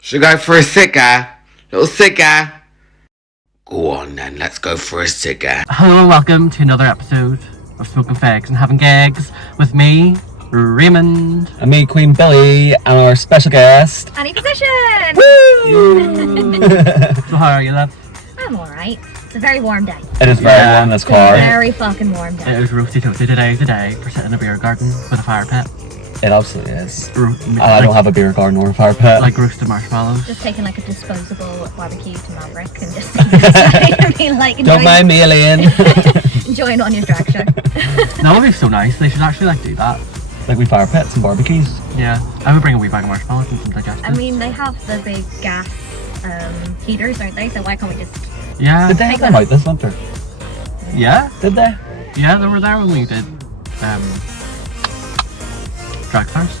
Should we go for a ciggar? Little cigar? Go on then, let's go for a cigar. Hello and welcome to another episode of Smoking Fegs and Having Gegs with me, Raymond. And me, Queen Billie, and our special guest, Annie Position! Woo! So how are you, love? I'm alright. It's a very warm day. It is very warm in this It's a car. very fucking warm day. It was roasty toasty today for sitting in a beer garden with a fire pit. It absolutely is. And I I don't have a beer garden or a fire pit. like roasted marshmallows. Just taking like a disposable barbecue to Maverick and just I mean, like Don't mind me, Elaine. enjoying it on your drag show. That would be so nice. They should actually like do that. Like we fire pits and barbecues. Yeah, I would bring a wee bag of marshmallows and some digestives. I mean, they have the big gas heaters, don't they? So why can't we just... yeah, Did they have them out this winter? yeah, Did they? yeah. They were there when we did drag stars.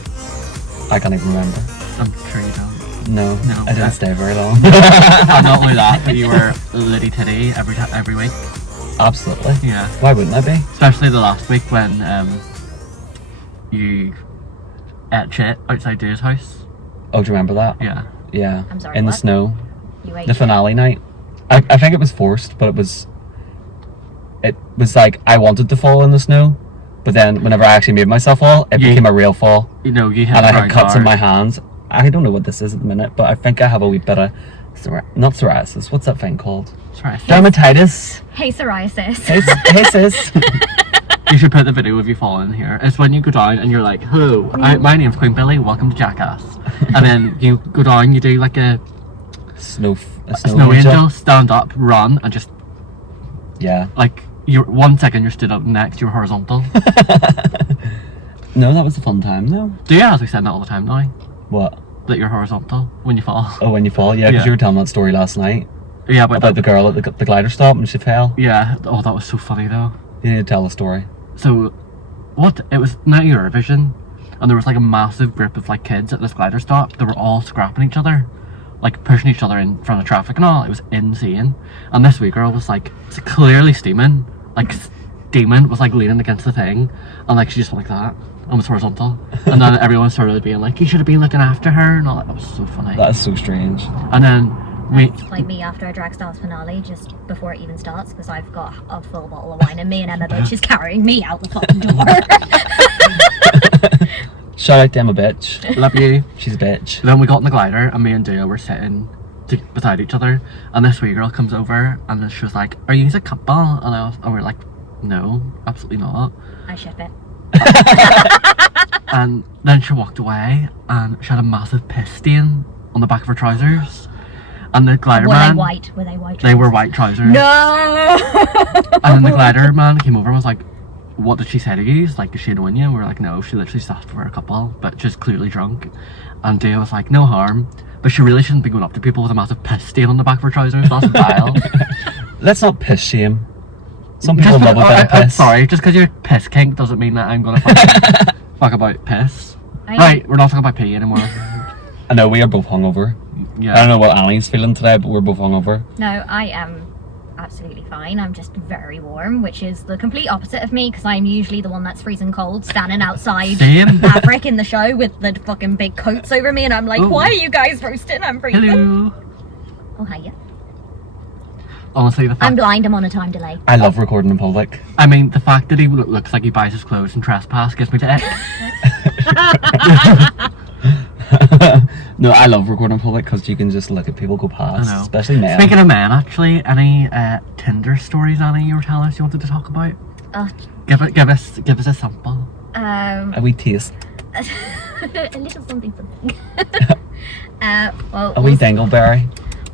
I can't even remember. I'm sure you don't. No, No. I didn't stay very long. And not only that, but you were litty titty every week. Absolutely. Yeah. Why wouldn't I be? Especially the last week when you ate shit outside Dude's house. Oh, do you remember that? Yeah. Yeah. I'm sorry, In the what? snow. You ate The shit. finale night. I think it was forced, but it was like I wanted to fall in the snow, but then whenever I actually made myself fall, it Yeah. became a real fall. You know, you And had I had cuts in my hands. I don't know what this is at the minute, but I think I have a wee bit of not psoriasis. What's that thing called? Sorry. Dermatitis. Hey, psoriasis. Hey sis. You should put the video of you falling here. It's when you go down and you're like, hello, my name's Queen Billie, welcome to Jackass. And then you go down, you do like a Snow snow angel, stand up, run, and just Yeah. like, you're 1 second you're stood up, next you're horizontal. No, that was a fun time though. Do you actually say that all the time now? What? That you're horizontal when you fall? Oh, when you fall? Yeah, because Yeah. you were telling that story last night Yeah, but about the girl at the glider stop and she fell. yeah, oh, that was so funny though. You need to tell the story. So, it was night Eurovision, and there was like a massive group of like kids at this glider stop. They were all scrapping each other, like pushing each other in front of traffic and all. It was insane. And this wee girl was like clearly steaming, was like leaning against the thing, and like she just went like that and was horizontal. And then everyone started being like, "You should have been looking after her," and all that. That was so funny. That is so strange. And then It's like me after a drag stars finale, just before it even starts, because I've got a full bottle of wine and me and Emma bitch is carrying me out the fucking door. Shout out to Emma bitch. love you. She's a bitch. Then we got in the glider and me and Dea were sitting beside each other, and this wee girl comes over and then she was like, "Are you a couple?" And we're like, "No, absolutely not." I ship it. And then she walked away and she had a massive piss stain on the back of her trousers. And the glider Were man, they white? Were they white? they were white trousers. No! And then the glider man came over and was like, "What did she say to you? Like, is she annoying you?" And we were like, "No, she literally just asked for a couple, but she's clearly drunk." And Dea was like, "No harm, but she really shouldn't be going up to people with a massive piss stain on the back of her trousers. That's vile." Let's not piss shame. Some people love a bit of I'm piss. sorry, just because you're piss kink doesn't mean that I'm gonna fuck about piss. Right, we're not talking about pee anymore. I know, we are both hungover. Yeah. I don't know what Annie's feeling today, but we're both hungover. No, I am absolutely fine. I'm just very warm, which is the complete opposite of me, because I'm usually the one that's freezing cold, standing outside Same. Maverick in the show with the fucking big coats over me, and I'm like, Ooh. why are you guys roasting? I'm freezing. Hello. Oh, hiya. Honestly, the I'm fact, blind, I'm on a time delay. I love recording in public. I mean, the fact that he looks like he buys his clothes and trespass gives me the ick. No, I love recording in public because you can just look at people go past, I know. especially men. Speaking of men, actually, any Tinder stories, Annie, you were telling us you wanted to talk about? Give us a sample. A wee taste. A little something. Well, A wee dingleberry.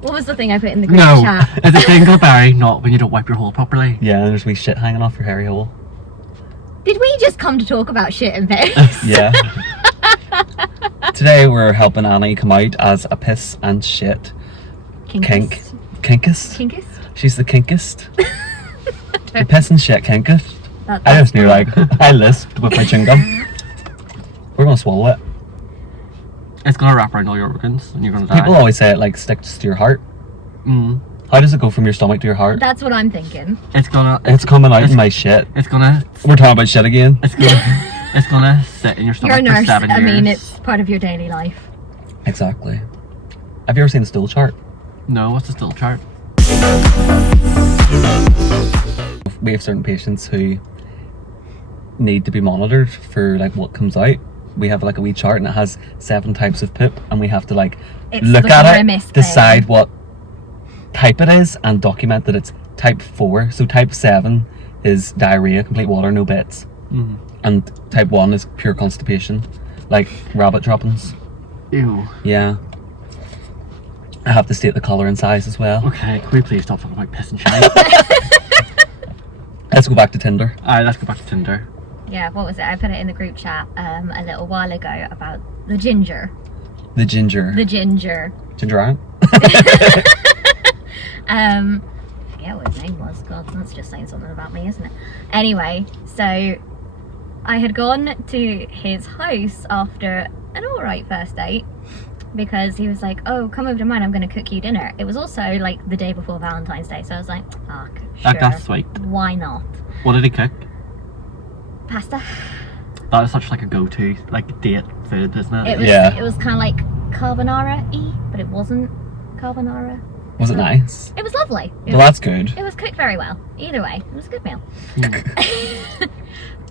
what was the thing I put in the group No, chat? it's a dingleberry, not when you don't wipe your hole properly. Yeah, and there's wee shit hanging off your hairy hole. Did we just come to talk about shit and piss? Yeah. Today we're helping Annie come out as a piss and shit Kinkist. kinkist. Kinkist? She's the kinkist. The piss and shit kinkist. I That's just knew, like, I lisped with my chewing gum. We're gonna swallow it. It's gonna wrap around all your organs and you're gonna die. People always say it like sticks to your heart. Mm. How does it go from your stomach to your heart? That's what I'm thinking. It's gonna. It's coming out in my shit. It's gonna. We're talking about shit again. It's gonna. It's gonna sit in your You're stomach a for nurse. 7 years. I mean, it's part of your daily life. Exactly. Have you ever seen a stool chart? No, what's the still chart? We have certain patients who need to be monitored for like what comes out. We have like a wee chart and it has 7 types of poop, and we have to like It's look the at grimmest it, decide thing. what type it is, and document that it's type 4. So type 7 is diarrhea, complete water, no bits. And type 1 is pure constipation, like rabbit droppings. Ew. Yeah. I have to state the colour and size as well. Okay, can we please stop talking about piss and shite? Let's go back to Tinder. Alright, let's go back to Tinder. Yeah, what was it? I put it in the group chat a little while ago about the ginger. The ginger. The ginger. Ginger Iron? I forget what his name was. God, that's just saying something about me, isn't it? Anyway, so I had gone to his house after an alright first date because he was like, oh, come over to mine, I'm going to cook you dinner. It was also like the day before Valentine's Day, so I was like, fuck, sure, That's sweet. why not? What did he cook? Pasta. That is such like a go-to like date food, isn't it? It was kind of like carbonara-y, but it wasn't carbonara. Was it nice? It was lovely. Well, that's good. It was cooked very well. Either way, it was a good meal.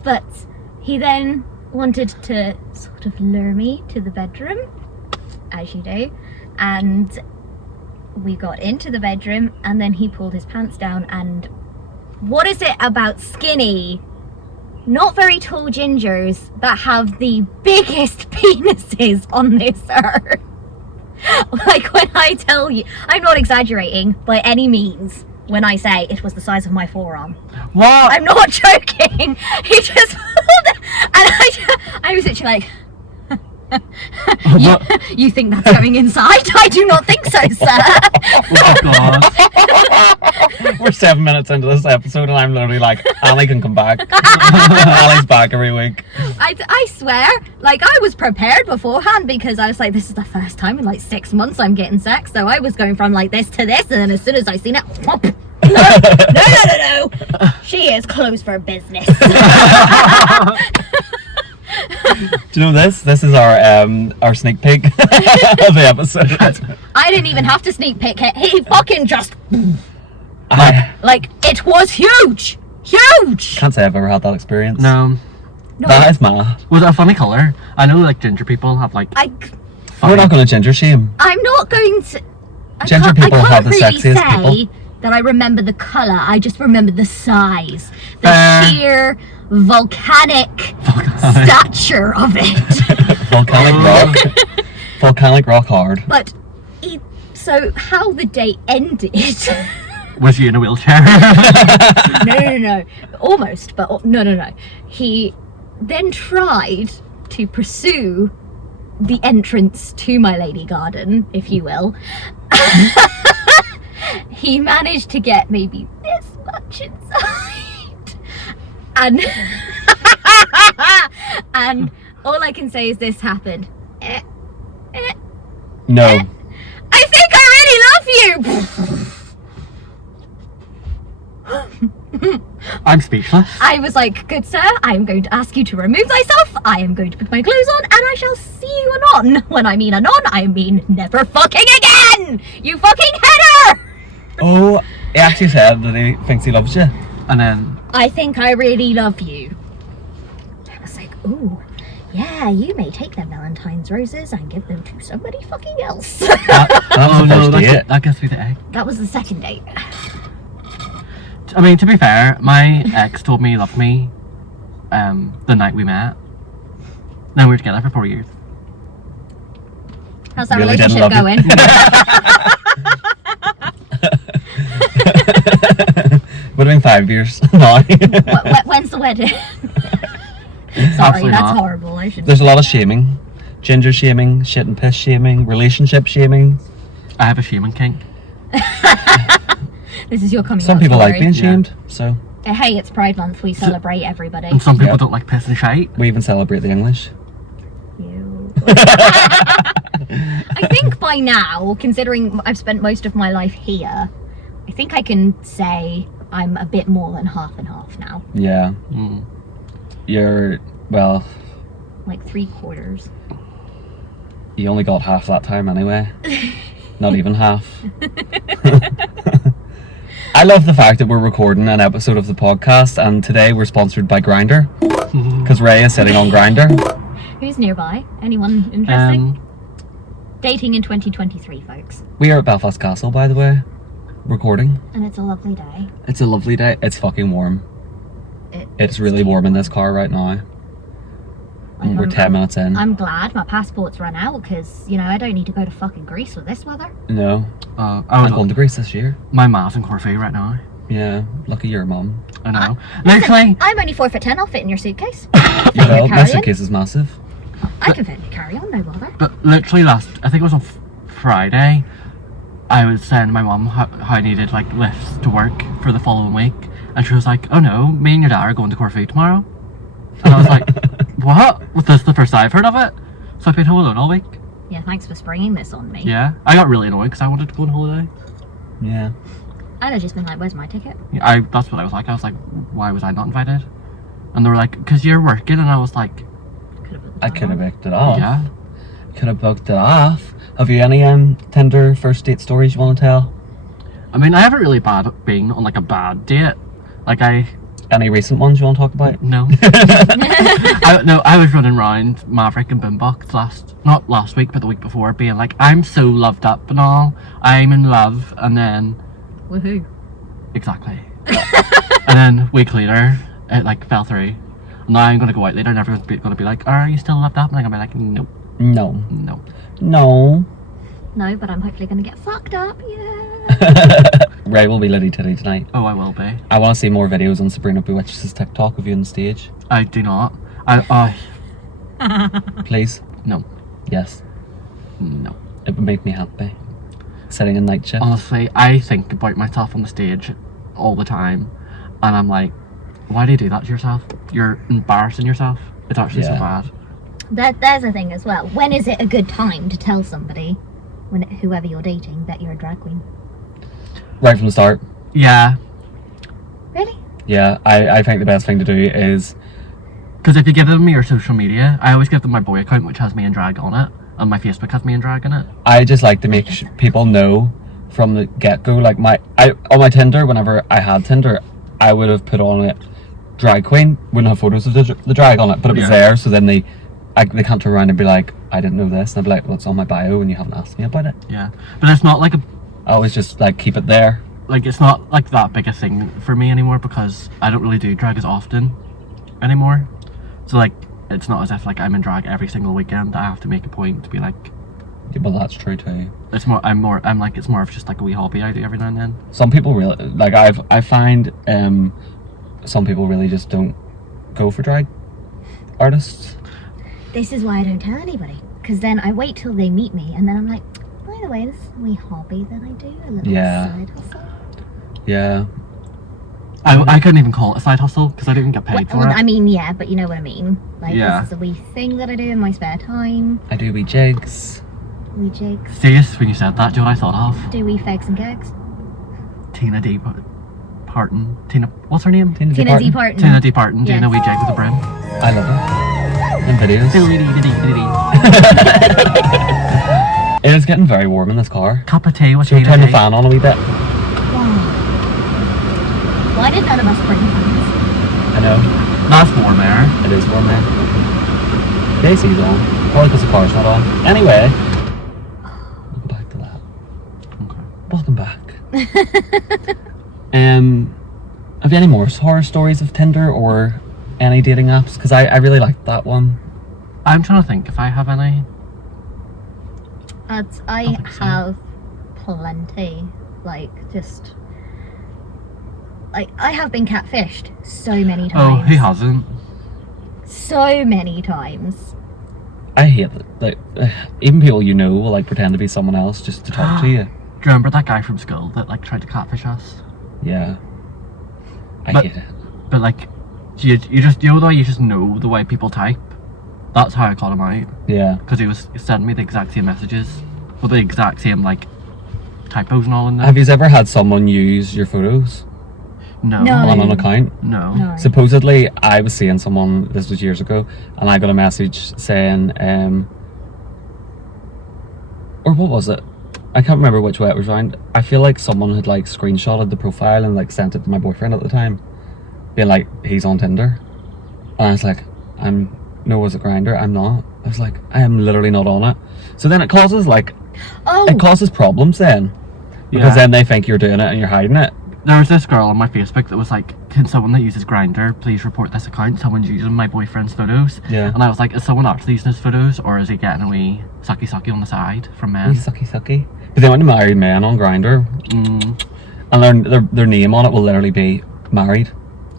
But he then wanted to sort of lure me to the bedroom, as you do, and we got into the bedroom, and then he pulled his pants down, and what is it about skinny, not very tall gingers that have the biggest penises on this earth? Like, when I tell you, I'm not exaggerating by any means when I say it was the size of my forearm. What? I'm not joking. He just pulled it, and I was literally like, you think that's going inside? I do not think so, sir. Oh god. We're 7 minutes into this episode and I'm literally like, Ali can come back. Ali's back every week. I swear, like, I was prepared beforehand because I was like, this is the first time in like 6 months I'm getting sex, so I was going from like this to this, and then as soon as I seen it, whomp, no. She is closed for business. Do you know this? This is our sneak peek of the episode. I didn't even have to sneak peek it. He fucking just, I like, it was huge. Huge. can't say I've ever had that experience. No. No, That is mad. Was it a funny colour? I know like ginger people have like I, We're not going to ginger shame. I'm not going to. Ginger I people can't have the really sexiest say people. that I remember the colour. I just remember the size, the Fair. sheer volcanic stature of it. Volcanic rock. Volcanic rock hard. But so how the date ended? Was you in a wheelchair? No. Almost, but no. He then tried to pursue the entrance to my lady garden, if you will. He managed to get maybe this much inside. And and all I can say is this happened. No. I think I really love you. I'm speechless. I was like, good sir, I am going to ask you to remove thyself. I am going to put my clothes on, and I shall see you anon. When I mean anon, I mean never fucking again. You fucking header. Oh, he actually said that he thinks he loves you. And then I think I really love you. I was like, ooh, yeah, you may take them Valentine's roses and give them to somebody fucking else. That was the first date. that gets me the egg. That was the second date. I mean, to be fair, my ex told me he loved me the night we met. Then we were together for 4 years. How's that Really didn't relationship love you. going? Would have been 5 years. No. When's the wedding? Sorry, Absolutely that's not. horrible. I should. There's a lot of shaming. Ginger shaming, shit and piss shaming, relationship shaming. I have a shaming kink. This is your coming Some out people like story. being shamed, so Hey, it's Pride Month. We celebrate everybody. And some people Yep. don't like piss and shite. we even celebrate the English. You. I think by now, considering I've spent most of my life here, I think I can say I'm a bit more than half and half now. Yeah. Mm. You're, well, Like 3/4. you only got half that time anyway. Not even half. I love the fact that we're recording an episode of the podcast, and today we're sponsored by Grindr, because Raye is sitting on Grindr. Who's nearby? Anyone interesting? Dating in 2023, folks. We are at Belfast Castle, by the way, recording. And it's a lovely day. It's a lovely day. It's fucking warm. It's really warm in this car right now. Like, We're 10 minutes in. I'm glad my passport's run out because, you know, I don't need to go to fucking Greece with this weather. No. I I'm going to Greece this year. My ma's in Corfu right now. Yeah, lucky your mum. I know. Listen, Literally, I'm only 4'10", I'll fit in your suitcase. You know, my carry-on. suitcase is massive. I can fit in your carry-on, no bother. but literally I think it was on Friday, I was saying to my mum how I needed like lifts to work for the following week, and she was like, "Oh no, me and your dad are going to Corfu tomorrow," and I was like, "What? Well, this is the first I've heard of it." So I've been home alone all week. Yeah, thanks for springing this on me. Yeah, I got really annoyed because I wanted to go on holiday. Yeah. I'd have just been like, where's my ticket? Yeah, that's what I was like. I was like, why was I not invited? And they were like, because you're working, and I was like, I could have booked it off. yeah. Could have booked it off. Have you any Tinder first date stories you want to tell? I mean, I haven't really been on like a bad date. Like Any recent ones you want to talk about? no. I was running around Maverick and Boombox not last week, but the week before, being like, I'm so loved up and all. I'm in love, and then Woohoo. exactly. And then a week later, it like fell through. Now I'm gonna go out later, and everyone's gonna be like, "Are you still loved up?" And I'm gonna be like, "Nope, No. no." No. No, but I'm hopefully going to get fucked up, yeah. Raye will be litty titty tonight. Oh, I will be. I want to see more videos on Sabrina Bewitches' TikTok of you on stage. I do not. Please. No, Yes. no. It would make me happy. Sitting in night shift. Honestly, I think about myself on the stage all the time, and I'm like, why do you do that to yourself? You're embarrassing yourself. It's actually so Yeah. bad. There's a thing as well. When is it a good time to tell somebody, whoever you're dating, that you're a drag queen? Right from the start. Yeah, Really? Yeah, I think the best thing to do is... because if you give them your social media, I always give them my boy account, which has me in drag on it, and my Facebook has me in drag in it. I just like to make people know from the get-go. Like on my Tinder, whenever I had Tinder, I would have put on it drag queen. Wouldn't have photos of the drag on it, but it was Yeah. there, so then they can't turn around and be like, I didn't know this, and I'd be like, well, it's on my bio and you haven't asked me about it. Yeah, but it's not like I always just like keep it there. it's not like that big a thing for me anymore, because I don't really do drag as often anymore. So like, it's not as if like I'm in drag every single weekend. I have to make a point to be like, Yeah, well, that's true too. it's more of just like a wee hobby I do every now and then. Some people really like I find some people really just don't go for drag artists. This is why I don't tell anybody. Because then I wait till they meet me, and then I'm like, by the way, this is a wee hobby that I do, a little Yeah. side hustle. Yeah. I couldn't even call it a side hustle because I didn't get paid for Well, it. I mean, yeah, but you know what I mean. Like, Yeah. this is a wee thing that I do in my spare time. I do wee jigs. Wee jigs. Serious, when you said that, do you know what I thought of? Do wee Fegs and Gegs. Tina D. Parton. What's her name? Tina Tina D. Parton. Tina D. Parton doing a Yes. wee jig with a broom. I love it. In videos. It is getting very warm in this car. Cup of tea with Should we Tina turn the D. fan on a wee bit? Wow. Why did none of us bring fans? I know. That's warm air. It is warm now. The AC's on. Probably because the car's not on. Anyway. Welcome back to that. Okay. Welcome back. Have you any more horror stories of Tinder or any dating apps? Because I really liked that one. I'm trying to think if I have any. I think so. have plenty. Like, just... Like, I have been catfished so many Oh, times. who hasn't? So many times. I hate that. Like, even people you know will like pretend to be someone else just to talk to you. Do you remember that guy from school that like tried to catfish us? Yeah. I But- hate it. But like, you know the way you just know the way people type? That's how I caught him out. Yeah. Because he was sending me the exact same messages with the exact same like typos and all in there. Have you ever had someone use your photos No. No. on an account? No. No. Supposedly, I was seeing someone, this was years ago, and I got a message saying, or what was it? I can't remember which way it was round. I feel like someone had like screenshotted the profile and like sent it to my boyfriend at the time, being like, he's on Tinder. And I was like, was it Grindr? I'm not. I was like, I am literally not on it. So then it causes like, it causes problems then. Because then they think you're doing it and you're hiding it. There was this girl on my Facebook that was like, can someone that uses Grindr please report this account? Someone's using my boyfriend's photos. Yeah. And I was like, is someone actually using his photos, or is he getting a wee sucky on the side from men? Wee sucky. But they want to marry men on Grindr. And their name on it will literally be married.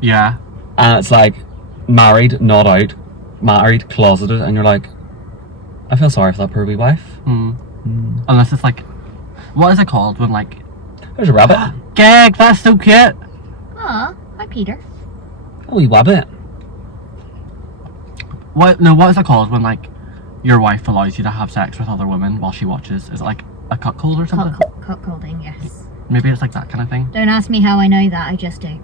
Yeah. And it's like, married, not out. Married, closeted. And you're like, I feel sorry for that poor wee wife. Unless it's like, what is it called when like... There's a rabbit. Gag, that's so cute. Aw, hi Peter. Oh, wee wabbit. What is it called when like your wife allows you to have sex with other women while she watches? Is it like a cuckold or something? Cuckolding, yes. Maybe it's like that kind of thing. Don't ask me how I know that, I just do.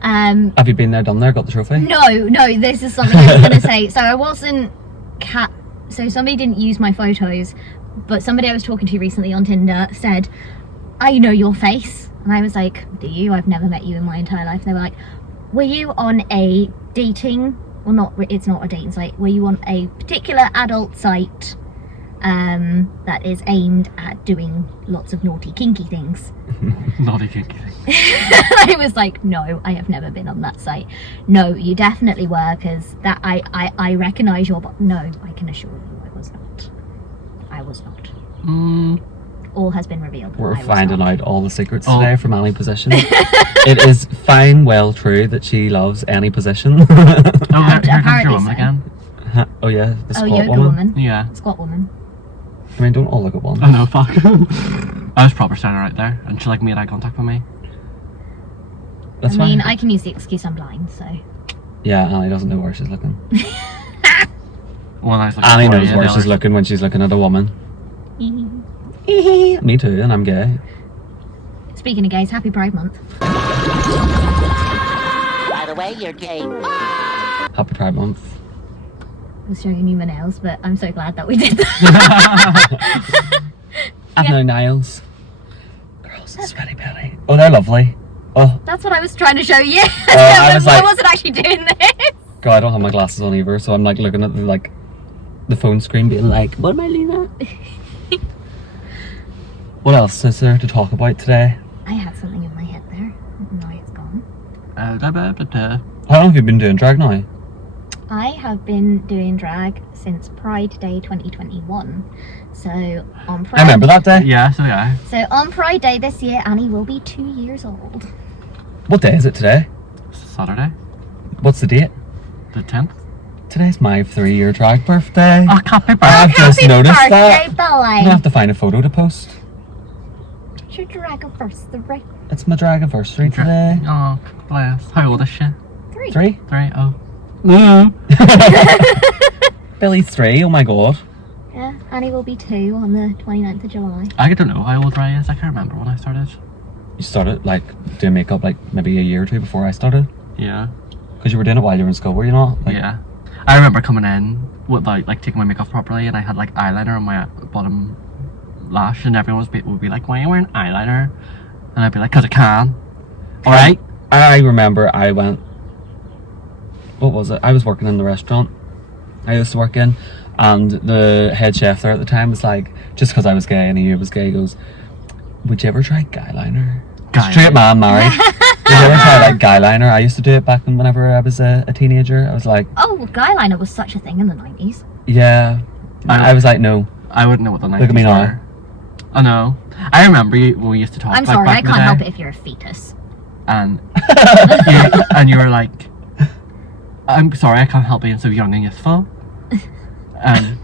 Have you been there, done there, got the trophy? No, this is something I was going to say. So I wasn't so somebody didn't use my photos, but somebody I was talking to recently on Tinder said, I know your face. And I was like, do you? I've never met you in my entire life. And they were like, were you on a dating, well not, it's not a dating site, were you on a particular adult site that is aimed at doing lots of naughty kinky things? Naughty kinky thing. I was like, no, I have never been on that site. No, you definitely were, because that I recognise your no, I can assure you I was not. I was not. All has been revealed. We're finding out all the secrets today from Annie Position. It is fine, well true that she loves any position. Here comes your woman so. again. Oh yeah, the squat yoga woman. Yeah. Squat woman. I mean, don't all look at once. Oh no, fuck. I was proper standing right there, and she like made eye contact with me. That's I mean, fine. I can use the excuse I'm blind, so. Yeah, Annie doesn't know where she's looking. Well, I was looking Annie for knows you, where the she's others- looking when she's looking at a woman. Me too, and I'm gay. Speaking of gays, happy Pride Month. By the way, you're gay. Happy Pride Month. I was showing you my nails, but I'm so glad that we did that. I've no nails. Girls, it's sweaty belly. Oh, they're lovely. Oh, That's what I was trying to show you. I was like- wasn't actually doing this. God, I don't have my glasses on either, so I'm like looking at the phone screen being like, what am I looking at? What else is there to talk about today? I had something in my head there, and now it's gone. How long have you been doing drag now? I have been doing drag since Pride Day 2021. So on Pride I remember that day. Yeah, so yeah. So on Pride Day this year, Annie will be 2 years old. What day is it today? Saturday, What's the date? the 10th. Today's my 3-year drag birthday. Oh, happy birthday. I've just Happy noticed birthday, that. I'm gonna have boy! to find a photo to post. It's your drag anniversary. It's my drag anniversary today. Oh, bless. How old is she? 3. 3? 3. Oh. No. Billy's 3, oh my god. Yeah, Annie will be 2 on the 29th of July. I don't know how old Raye is. I can't remember when I started. You started like doing makeup like maybe a year or 2 before I started? Yeah. Because you were doing it while you were in school, were you not? Like, Yeah. I remember coming in without like taking my makeup properly, and I had like eyeliner on my bottom lash, and everyone would be like, why are you wearing eyeliner? And I'd be like, because I can. Alright? I remember I went, what was it? I was working in the restaurant I used to work in, and the head chef there at the time was like, just because I was gay and he was gay, he goes, would you ever try guy liner? Straight man, married. Would you ever try like guy liner? I used to do it back whenever I was a teenager. I was like, Oh, well, guy liner was such a thing in the 90s. yeah. I was like, no. I wouldn't know what the 90s Look at me now. were. I know. I remember when we used to talk I'm like, sorry, back I in the can't day, help it if you're a fetus. And you were like, I'm sorry, I can't help being so young and youthful. And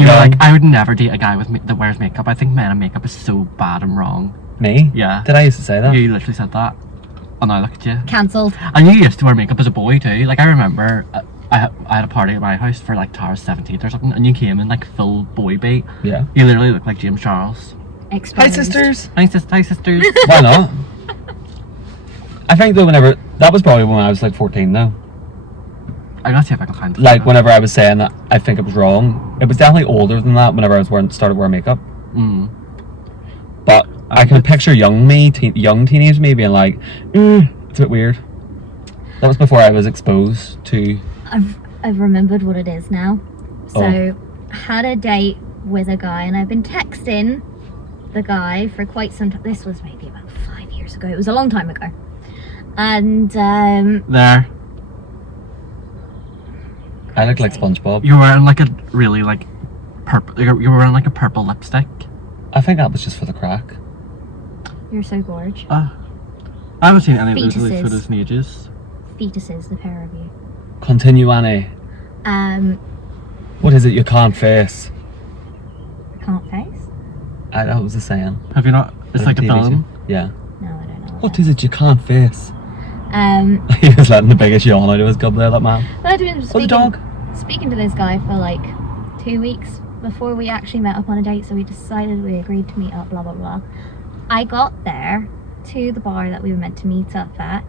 you were Yeah. like, I would never date a guy with that wears makeup. I think men in makeup is so bad and wrong. Me? Yeah. Did I used to say that? You literally said that. And now look at you. Cancelled. And you used to wear makeup as a boy too. Like I remember, I had a party at my house for like Tara's 17th or something, and you came in like full boy bait. Yeah. You literally look like James Charles. Hi Exposed. sisters! Hi sisters. Why not? I think though that was probably when I was like 14 though. I'm gonna see if I can find the Like photo. whenever I was saying that I think it was wrong, it was definitely older than that whenever I was started wearing makeup. But I can picture young me, young teenage me being like, it's a bit weird. That was before I was exposed to. I've remembered what it is now. So, Oh. had a date with a guy, and I've been texting the guy for quite some time. This was maybe about 5 years ago. It was a long time ago. And There. I look like SpongeBob. You're wearing like a really like purple. You're wearing like a purple lipstick. I think that was just for the crack. you're so gorge. I haven't seen any of those Fetuses. photos in ages. Fetuses, the pair of you. Continue, Annie. What is it you can't face? Can't face? That was a saying. Have you not? It's like a TV film. show. Yeah. No, I don't know. What is it you can't face? But He was letting the biggest yawn out of his gob there, that man. I'd been Oh, the dog. speaking to this guy for like 2 weeks before we actually met up on a date, so we agreed to meet up, blah blah blah. I got there to the bar that we were meant to meet up at,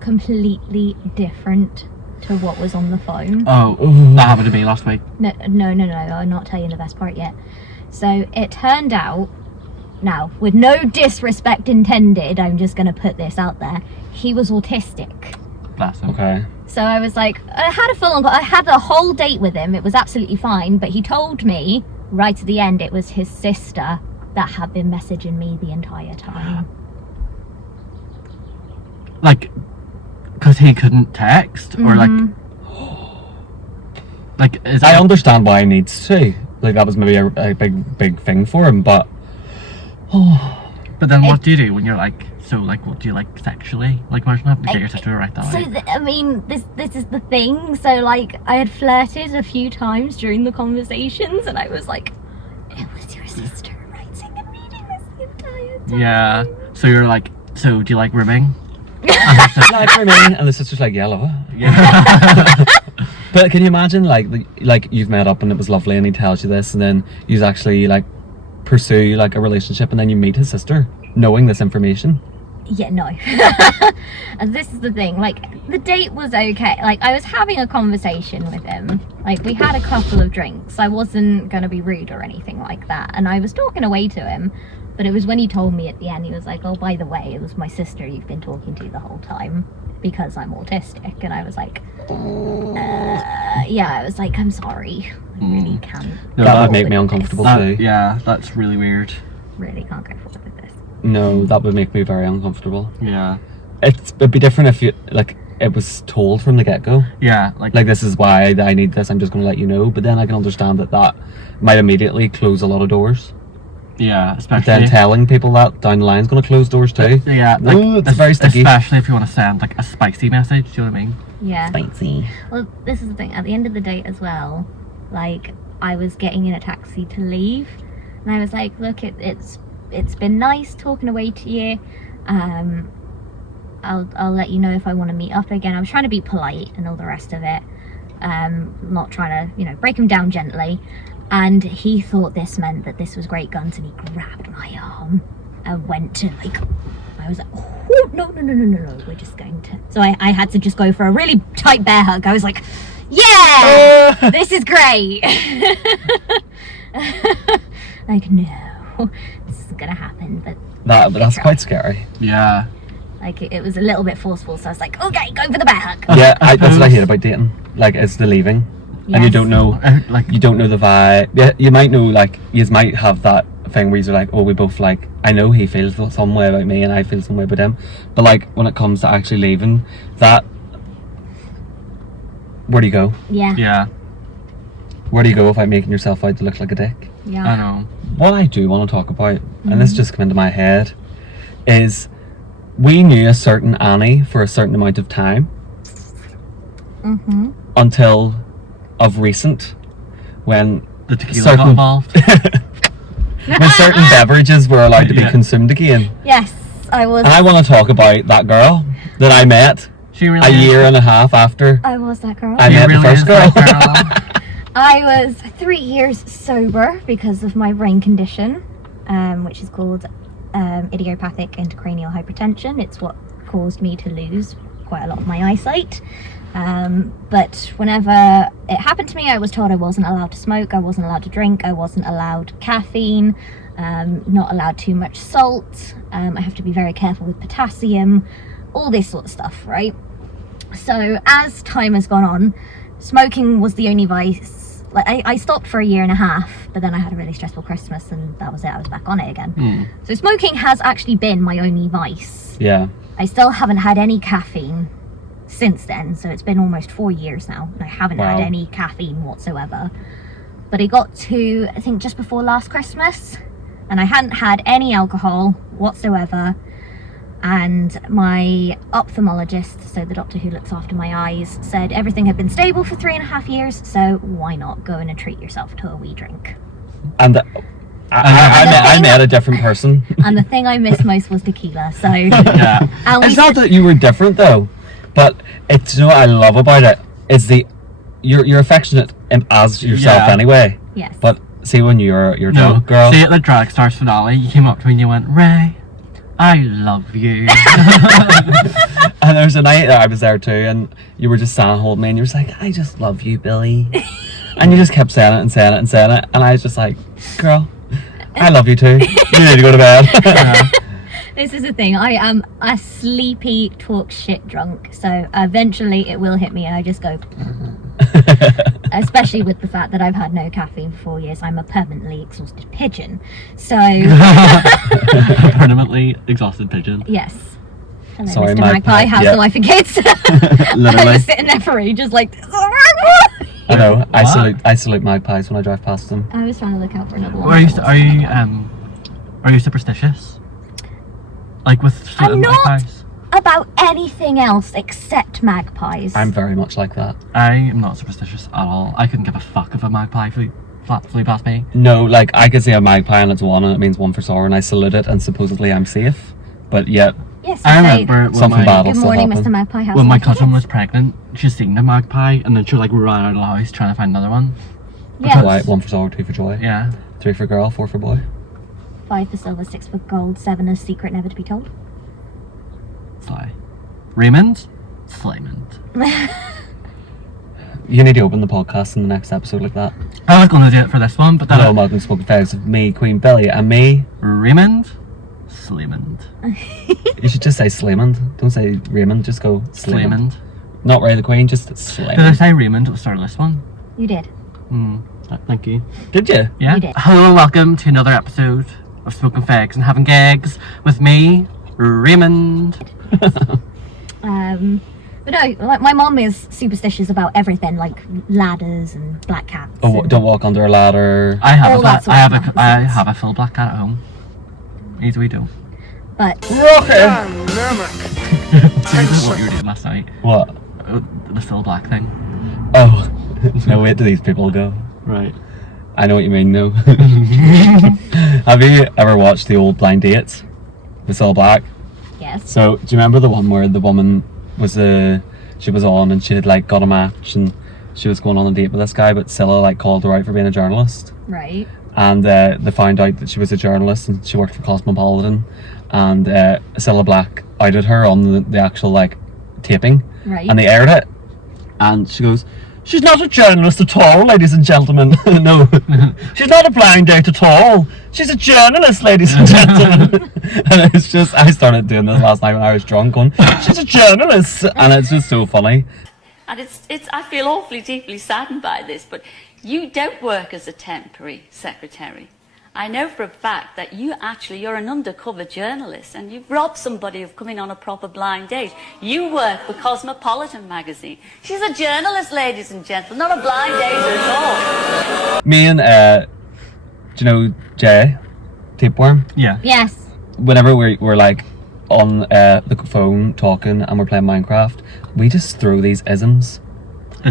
completely different to what was on the phone. Oh, that happened to me last week. No, I'm not telling you the best part yet. So it turned out, now with no disrespect intended, I'm just going to put this out there, he was autistic. Bless him. Okay. So I was like, I had a whole date with him, it was absolutely fine, but he told me right at the end it was his sister that had been messaging me the entire time. Like, because he couldn't text, or like is I that understand why he needs to. Like, that was maybe a big thing for him, but... But then what do you do when you're like, so like, what do you like sexually? Like, imagine having to get your sister to write that So out. I mean, this is the thing. So like, I had flirted a few times during the conversations, and I was like, it was your sister writing and reading this the entire time. Yeah. So you're like, so do you like ribbing? like for me, and the sister's like, yeah, love it. Yeah. But can you imagine, like you've met up and it was lovely, and he tells you this, and then you actually like pursue like a relationship, and then you meet his sister, knowing this information. Yeah, no. And this is the thing, like, the date was okay. Like, I was having a conversation with him. Like, we had a couple of drinks. I wasn't gonna be rude or anything like that. And I was talking away to him. But it was when he told me at the end, he was like, oh, by the way, it was my sister you've been talking to the whole time because I'm autistic. And I was like, yeah, I was like, I'm sorry. I really can't. No, That would that- make me uncomfortable too. Yeah, that's really weird. Really can't go forward with this. No, that would make me very uncomfortable. Yeah. It'd be different if you, like, it was told from the get-go. Yeah, like This is why I need this, I'm just going to let you know. But then I can understand that might immediately close a lot of doors. yeah, But especially then telling people that down the line is going to close doors too. yeah, like Ooh, it's very sticky. especially if you want to send like a spicy message. Do you know what I mean? Yeah. Spicy. Well, this is the thing. At the end of the date as well, like, I was getting in a taxi to leave, and I was like, "Look, it's been nice talking away to you. I'll let you know if I want to meet up again." I was trying to be polite and all the rest of it, not trying to, break him down gently. And he thought this meant that this was great guns, and he grabbed my arm and went to, like, I was like, oh, no, we're just going to. So I had to just go for a really tight bear hug. I was like, yeah, this is great. Like, no, this isn't gonna happen. But That's quite scary. Yeah. like, it was a little bit forceful. So I was like, okay, go for the bear hug. Yeah, that's what I hate about dating. Like, it's the leaving. And you Yes. don't know, Like you don't know the vibe. Yeah, you might know, like, you might have that thing where you're like, oh, we both, like, I know he feels some way about me and I feel some way about him. But, like, when it comes to actually leaving, where do you go? Yeah. yeah, Where do you go without making yourself out to look like a dick? Yeah. I know. What I do want to talk about, and this just came into my head, is we knew a certain Annie for a certain amount of time until of recent, when The tequila Certain- got involved. when certain beverages were allowed to be Yeah. consumed again. Yes, I was. And I want to talk about that girl that I met She really a is. year and a half after I was that girl. I She met really the first is girl. that girl. I was 3 years sober because of my brain condition, which is called idiopathic intracranial hypertension. It's what caused me to lose quite a lot of my eyesight. But whenever it happened to me, I was told I wasn't allowed to smoke, I wasn't allowed to drink, I wasn't allowed caffeine, not allowed too much salt, I have to be very careful with potassium, all this sort of stuff, right? So as time has gone on, smoking was the only vice. Like I stopped for 1.5 years, but then I had a really stressful Christmas and that was it, I was back on it again. So smoking has actually been my only vice. Yeah. I still haven't had any caffeine since then, so it's been almost 4 years now and I haven't had any caffeine whatsoever. But it got to, I think, just before last Christmas, and I hadn't had any alcohol whatsoever, and my ophthalmologist, so the doctor who looks after my eyes, said everything had been stable for 3.5 years, so why not go in and treat yourself to a wee drink. And I met a different person. And the thing I missed most was tequila, so Yeah. and we It's not that you were different though, but it's, you know what I love about it is you're affectionate as yourself anyway. yes. But see when you're No, drunk, girl. see at the Drag Stars finale, you came up to me and you went, Raye, I love you. And there was a night that I was there too, and you were just standing holding me, and you were just like, I just love you, Billy. And you just kept saying it and saying it and saying it, and I was just like, girl, I love you too. You need to go to bed. This is the thing, I am a sleepy talk shit drunk, so eventually it will hit me and I just go especially with the fact that I've had no caffeine for 4 years. I'm a permanently exhausted pigeon, so Permanently exhausted pigeon. yes. Hello, Sorry, Mr. Magpie. Magpie, how's Yeah. the wife and kids? I Literally. was sitting there for ages like I know. I What? salute magpies when I drive past them. I was trying to look out for another one. Are you superstitious? Like with I'm not. magpies? About anything else except magpies. I'm very much like that. I am not superstitious at all. I couldn't give a fuck if a magpie flew past me. No, like I could see a magpie and it's one, and it means one for sorrow, and I salute it, and supposedly I'm safe. But yet, Yes, I say, remember when something bad will good still morning, happen. Mr. Magpie. How's when my the cousin kids? was pregnant, she seen a magpie and then she like ran out of the house trying to find another one. Yeah. Why? 1 for sorrow, 2 for joy, Yeah. 3 for girl, 4 for boy. 5 for silver, 6 for gold, 7 a secret never to be told. Sly. Raymond? Slimond. You need to open the podcast in the next episode like that. I was going to do it for this one, but then Hello, Malcolm Spoken Fegs of me, Queen Billy, and me. Raymond? Slimond. You should just say Slamond. Don't say Raymond, just go Slamond. Slimond. Not Ray the Queen, just Did I Slamond. say Raymond at the start of this one? You did. Thank you. Did you? Yeah. You did. Hello and welcome to another episode of Smoking Fegs and Having Gegs with me, Raymond. But no, like my mom is superstitious about everything, like ladders and black cats. Oh, and- don't walk under a ladder. I have All that sort of nonsense. I have a full black cat at home. Easy we do. But Rocket! That's what you were doing last night. What? The full black thing. Oh, no, wait till these people go. Right. I know what you mean, though. Have you ever watched the old Blind Dates with Cilla Black? yes, So, do you remember the one where the woman was she was on and she had like got a match and she was going on a date with this guy, but Cilla like called her out for being a journalist, right. and they found out that she was a journalist and she worked for Cosmopolitan, and Cilla Black outed her on the actual like taping, Right. and they aired it, and she goes, "She's not a journalist at all, ladies and gentlemen." No, she's not a blind date at all. She's a journalist, ladies and gentlemen. And it's just, I started doing this last night when I was drunk, going, "She's a journalist," and it's just so funny. And I feel awfully deeply saddened by this, but you don't work as a temporary secretary. I know for a fact that you're an undercover journalist and you've robbed somebody of coming on a proper blind date. You work for Cosmopolitan magazine. She's a journalist, ladies and gentlemen, not a blind dater at all. Me and, do you know Jay, Tapeworm? Yeah. Yes. Whenever we're like on the phone talking and we're playing Minecraft, we just throw these isms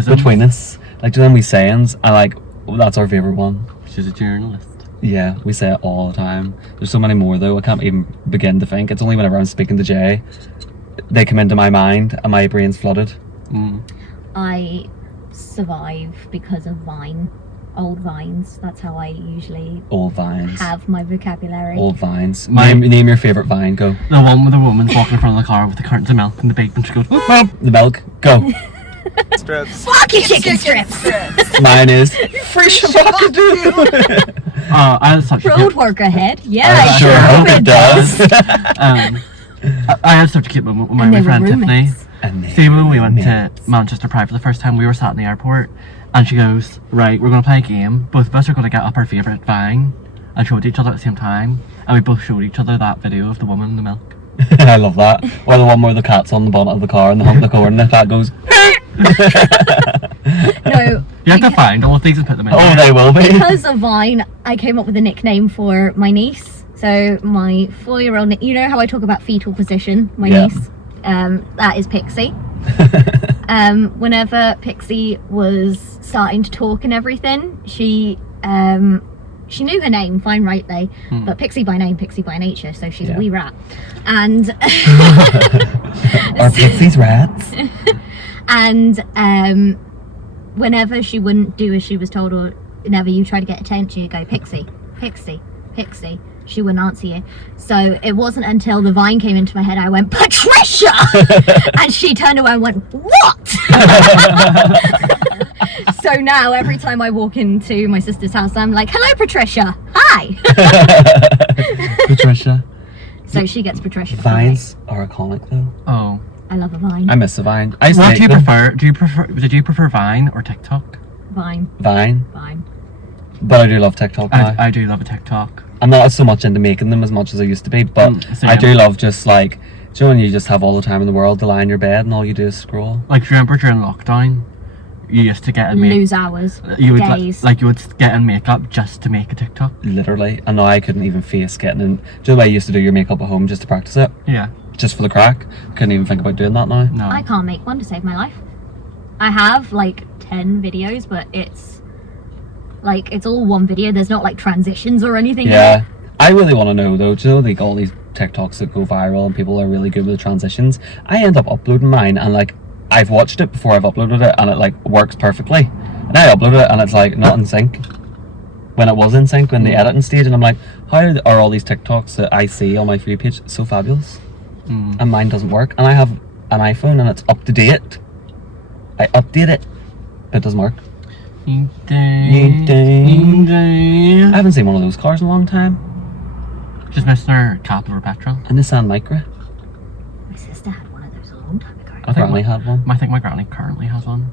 between us. Like, do you know them wee sayings? And like, that's our favourite one. She's a journalist. Yeah, we say it all the time. There's so many more though, I can't even begin to think. It's only whenever I'm speaking to Jay, they come into my mind and my brain's flooded. I survive because of old vines. That's how I usually Old vines. have my vocabulary. Old vines. My- Name your favourite vine, go. The one where the woman's walking in front of the car with the cartons of milk and the bacon. She goes, "Whoop." The milk, go. strips. Fuck your chicken strips! Mine is free shabakadoo. Oh, I had such a Road cute, worker head. Yeah, I sure hope it does. I had such a cute moment with my And they were friend Tiffany. roommates. And See, when we went to roommates. Manchester Pride for the first time, we were sat in the airport, and she goes, right, we're going to play a game. Both of us are going to get up our favourite Vine and show it to each other at the same time. And we both showed each other that video of the woman in the milk. I love that. Or the one where the cat's on the bonnet of the car and the hump the corn and the cat goes, No. You have to find all of these and put them in. oh, they will be. Because of Vine, I came up with a nickname for my niece. So my 4-year-old, you know how I talk about fetal position, my Yeah. niece? That is Pixie. Whenever Pixie was starting to talk and everything, she knew her name fine rightly, but Pixie by name, Pixie by nature, so she's Yeah. a wee rat. And Are pixies rats? and whenever she wouldn't do as she was told, or whenever you try to get attention, you go Pixie, Pixie, Pixie. She wouldn't answer you. So it wasn't until the Vine came into my head I went, Patricia! And she turned away and went, what? So now every time I walk into my sister's house, I'm like, hello Patricia, hi. Patricia. So she gets Patricia. Vines are iconic though. Oh. I love a Vine. I miss a Vine. I used to What make do you them. prefer? Did you prefer Vine or TikTok? Vine, Vine. Vine. But I do love TikTok now. I do love a TikTok. I'm not so much into making them as much as I used to be, but Same. I do love just like, do you know when you just have all the time in the world to lie in your bed and all you do is scroll? Like, do you remember during lockdown, you used to get in Lose hours, you would days. like you would get in makeup just to make a TikTok. Literally. And now I couldn't even face getting in. Do you know the way you used to do your makeup at home just to practice it? Yeah. Just for the crack? Couldn't even think about doing that now. No. I can't make one to save my life. I have like 10 videos, but it's like, it's all one video. There's not like transitions or anything. Yeah. I really want to know though, do you know like all these TikToks that go viral and people are really good with the transitions? I end up uploading mine and like, I've watched it before I've uploaded it and it like works perfectly. And I upload it and it's like not in sync. When it was in sync, when the editing stage, and I'm like, how are all these TikToks that I see on my free page so fabulous? And mine doesn't work. And I have an iPhone and it's up to date. I update it, but it doesn't work. I haven't seen one of those cars in a long time. Just missing our cap over petrol. A Nissan Micra. My sister had one of those a long time ago. I Granny had one. I think my granny currently has one.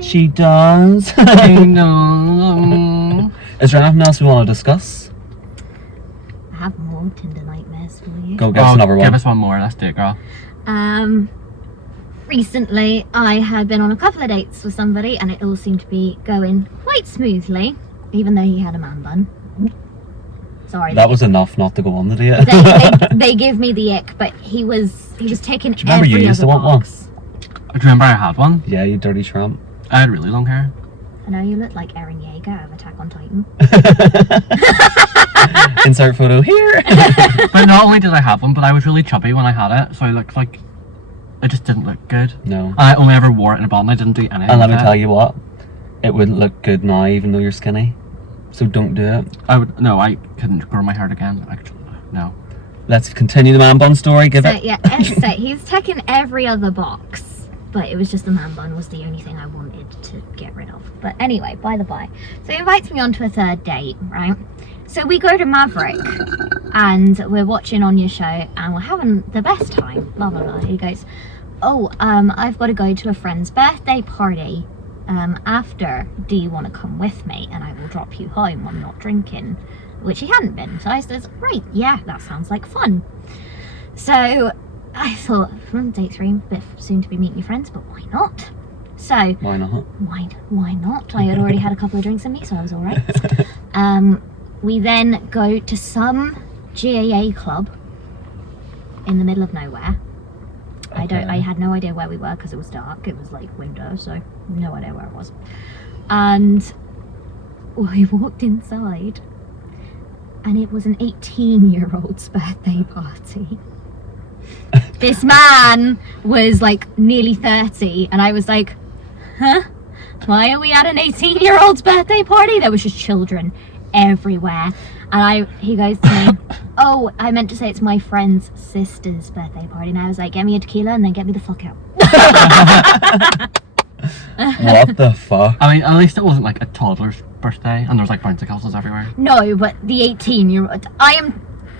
She does. I know. Is there anything else we want to discuss? I have more Tinder nightmares for you. Go give us another one. Give us one more. Let's do it, girl. Recently I had been on a couple of dates with somebody and it all seemed to be going quite smoothly, even though he had a man bun. Sorry. That was enough not to go on the date. they give me the ick, but he was taking Do you remember every you used other to want one? box. Do you remember I had one? Yeah, you dirty tramp. I had really long hair. I know you look like Eren Yeager of Attack on Titan. Insert photo here. But not only did I have one, but I was really chubby when I had it, so I looked like it just didn't look good. No. I only ever wore it in a bun. I didn't do anything. And let me with it. tell you what, it wouldn't look good now even though you're skinny. So don't do it. I couldn't grow my hair again. Actually, no. Let's continue the man bun story. Give So it. yeah, as I say, he's taken every other box, but it was just the man bun was the only thing I wanted to get rid of. But anyway, by the by, so he invites me on to a third date, right? So we go to Maverick and we're watching on your show and we're having the best time, blah blah blah. He goes, oh, I've got to go to a friend's birthday party after. Do you want to come with me and I will drop you home? I'm not drinking, which he hadn't been. So I says, right, yeah, that sounds like fun. So I thought, date 3, bit soon to be meeting your friends, but why not? So Why not? why not? I had already had a couple of drinks in me, so I was all right. We then go to some GAA club in the middle of nowhere. Okay. I had no idea where we were because it was dark. It was like winter, so no idea where it was. And we walked inside, and it was an 18-year-old's birthday party. This man was like nearly 30, and I was like, huh? Why are we at an 18-year-old's birthday party? There was just children everywhere. And he goes to me, oh, I meant to say it's my friend's sister's birthday party. And I was like, get me a tequila and then get me the fuck out. What the fuck? I mean, at least it wasn't like a toddler's birthday and there was like bouncy castles everywhere. No, but the 18-year-old.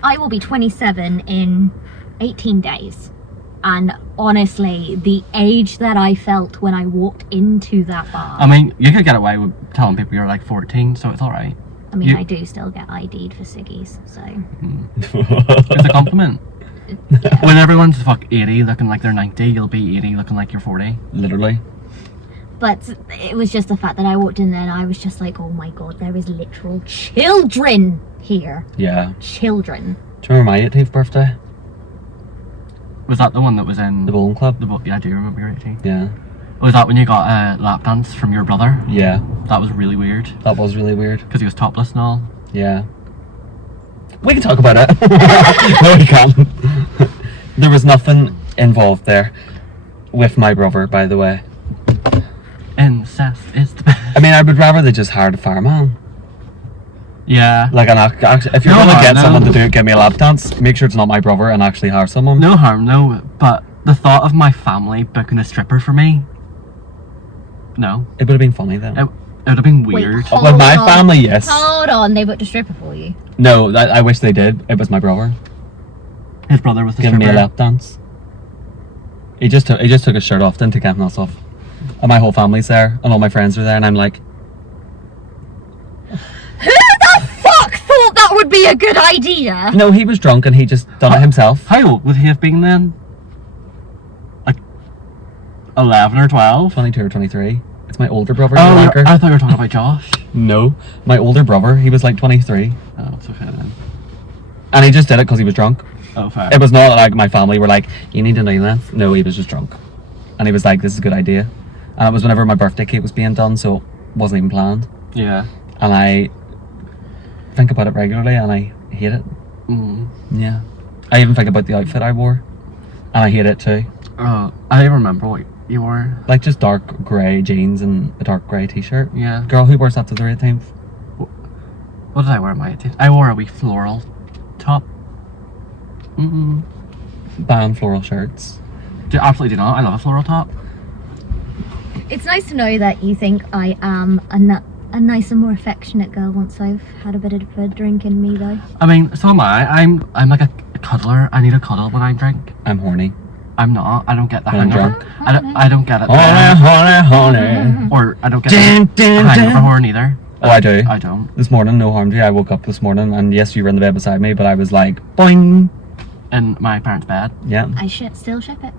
I will be 27 in 18 days. And honestly, the age that I felt when I walked into that bar. I mean, you could get away with telling people you're like 14, so it's alright. I mean, you- I do still get ID'd for ciggies, so. It's a compliment. Yeah. When everyone's 80 looking like they're 90, you'll be 80 looking like you're 40. Literally. But it was just the fact that I walked in there and I was just like, oh my god, there is literal children here. Yeah. Children. Do you remember my 18th birthday? Was that the one that was in The bowling club? Yeah, I do remember your 18. Yeah. Was that when you got a lap dance from your brother? Yeah. That was really weird That was really weird. because he was topless and all. Yeah. We can talk about it. No, we can't. There was nothing involved there with my brother, by the way. Incest is the best. I mean, I would rather they just hired a fireman. Yeah. Like, actually, if you're No going to harm, get no. someone to give me a lap dance, make sure it's not my brother and actually hire someone. No harm, no. But the thought of my family booking a stripper for me, no. It would have been funny, though. It would have been weird. Wait, With my hold on. family, yes. Hold on, they booked a stripper for you. No, I wish they did. It was my brother His brother was the giving me a stripper. lap dance. He just took his shirt off, didn't take anything else off. And my whole family's there, and all my friends are there, and I'm like, Who the fuck thought that would be a good idea? no, he was drunk and he just done it himself. How old would he have been then? Like 11 or 12? 22 or 23. It's my older brother. Oh, you wanker. I thought you were talking about Josh. No, my older brother. He was like 23, Oh, it's okay then. and he just did it because he was drunk. Oh, fair. It was not like my family were like, you need to know that. No, he was just drunk, and he was like, this is a good idea. And it was whenever my birthday cake was being done, so it wasn't even planned. Yeah. And I think about it regularly, and I hate it. Mm. Yeah, I even think about the outfit I wore, and I hate it too. Oh, I remember what you wore. Like just dark grey jeans and a dark grey t-shirt. Yeah. Girl, who wears that to their 18th? What did I wear on my 18th? I wore a wee floral top. Mm-mm. Ban floral shirts. Absolutely do not. I love a floral top. It's nice to know that you think I am a nicer, more affectionate girl once I've had a bit of a drink in me, though. I mean, so am I. I'm like a cuddler. I need a cuddle when I drink. I'm horny. I'm not. I don't get the When I'm hangover. drunk. I don't get it. Horny. Or I don't get Dun, the dun, hangover dun. horn either. Oh, I do. I don't. This morning, no harm to you. I woke up this morning, and yes, you were in the bed beside me, but I was like, boing. In my parents' bed. Yeah, I still ship it.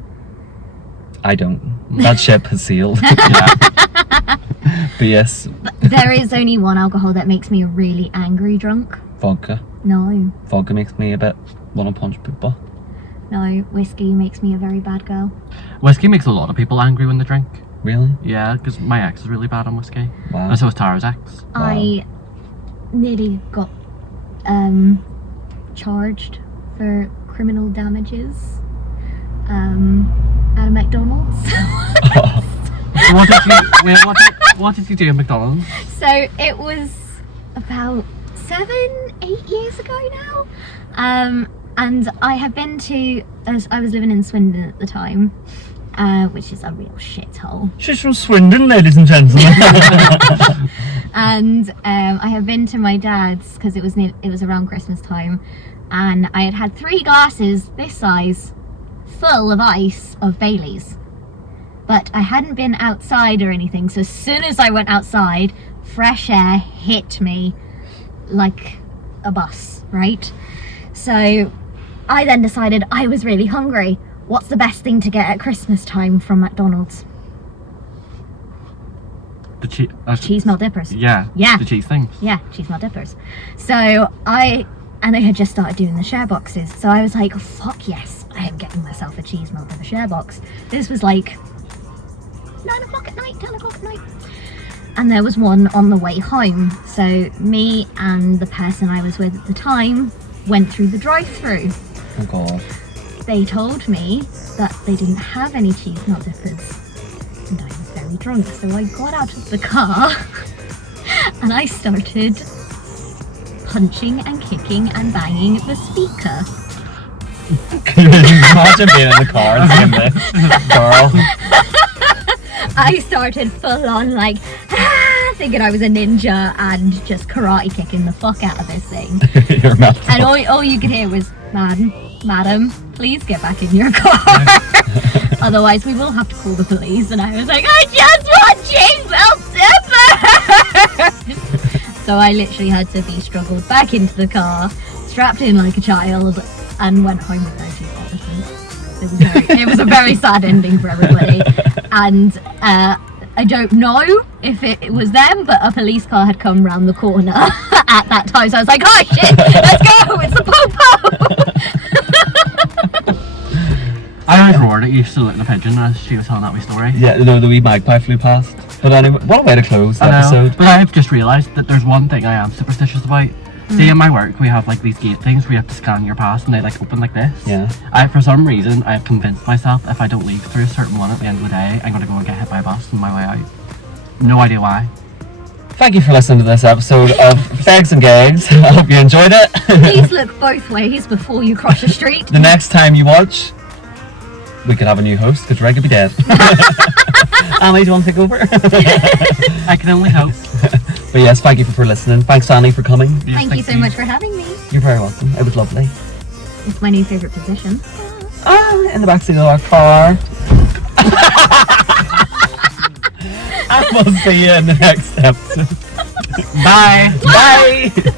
I don't. That ship has sailed. Yeah. But yes, There is only one alcohol that makes me a really angry drunk. vodka. No, Vodka makes me a bit want to punch people. no, whiskey makes me a very bad girl. Whiskey makes a lot of people angry when they drink. Really? Yeah, because my ex is really bad on whiskey. Wow. And so is Tara's ex. I nearly got charged for criminal damages at a McDonald's. What did you? Wait, what did you do at McDonald's? So it was about 7-8 years ago now, and I had been to. I was living in Swindon at the time, which is a real shithole. She's from Swindon, ladies and gentlemen. And I had been to my dad's because it was around Christmas time, and I had 3 glasses this size full of ice of Baileys. But I hadn't been outside or anything, so as soon as I went outside, fresh air hit me like a bus, right? So I then decided I was really hungry. What's the best thing to get at Christmas time from McDonald's? The Cheese melt dippers. Yeah. Yeah. The cheese things. Yeah, cheese melt dippers. So they had just started doing the share boxes. So I was like, fuck yes, I am getting myself a cheese melt dipper share box. This was like 9 o'clock at night, 10 o'clock at night. And there was one on the way home. So me and the person I was with at the time went through the drive-through. Oh god. They told me that they didn't have any cheese melt dippers. And I was very drunk. So I got out of the car and I started punching and kicking and banging the speaker. Can you imagine being in the car and seeing this girl? I started full on like, thinking I was a ninja and just karate kicking the fuck out of this thing. Your mouth. And all you could hear was, madam, please get back in your car. Otherwise we will have to call the police. And I was like, I just want seatbelt zippers. So I literally had to be struggled back into the car, strapped in like a child, and went home with no chief officers. It was a very sad ending for everybody. And I don't know if it was them, but a police car had come round the corner at that time. So I was like, oh shit, let's go, it's the po-po. I always roared at you still at the pigeon as she was telling that wee story. Yeah, the wee magpie flew past. But anyway, what a way to close the I know, episode. but I've just realised that there's one thing I am superstitious about. See, in my work, we have like these gate things where you have to scan your pass and they like open like this. Yeah. For some reason, I've convinced myself if I don't leave through a certain one at the end of the day, I'm going to go and get hit by a bus on my way out. No idea why. Thank you for listening to this episode of Fegs and Gegs. I hope you enjoyed it. Please look both ways before you cross the street. The next time you watch, we could have a new host because Raye could be dead. Annie, do you want to take over? I can only hope. But yes, thank you for listening. Thanks, Annie, for coming. Yes, Thank you so much for having me. You're very welcome. It was lovely. It's my new favourite position. In the backseat of our car. I will see you in the next episode. Bye. Bye.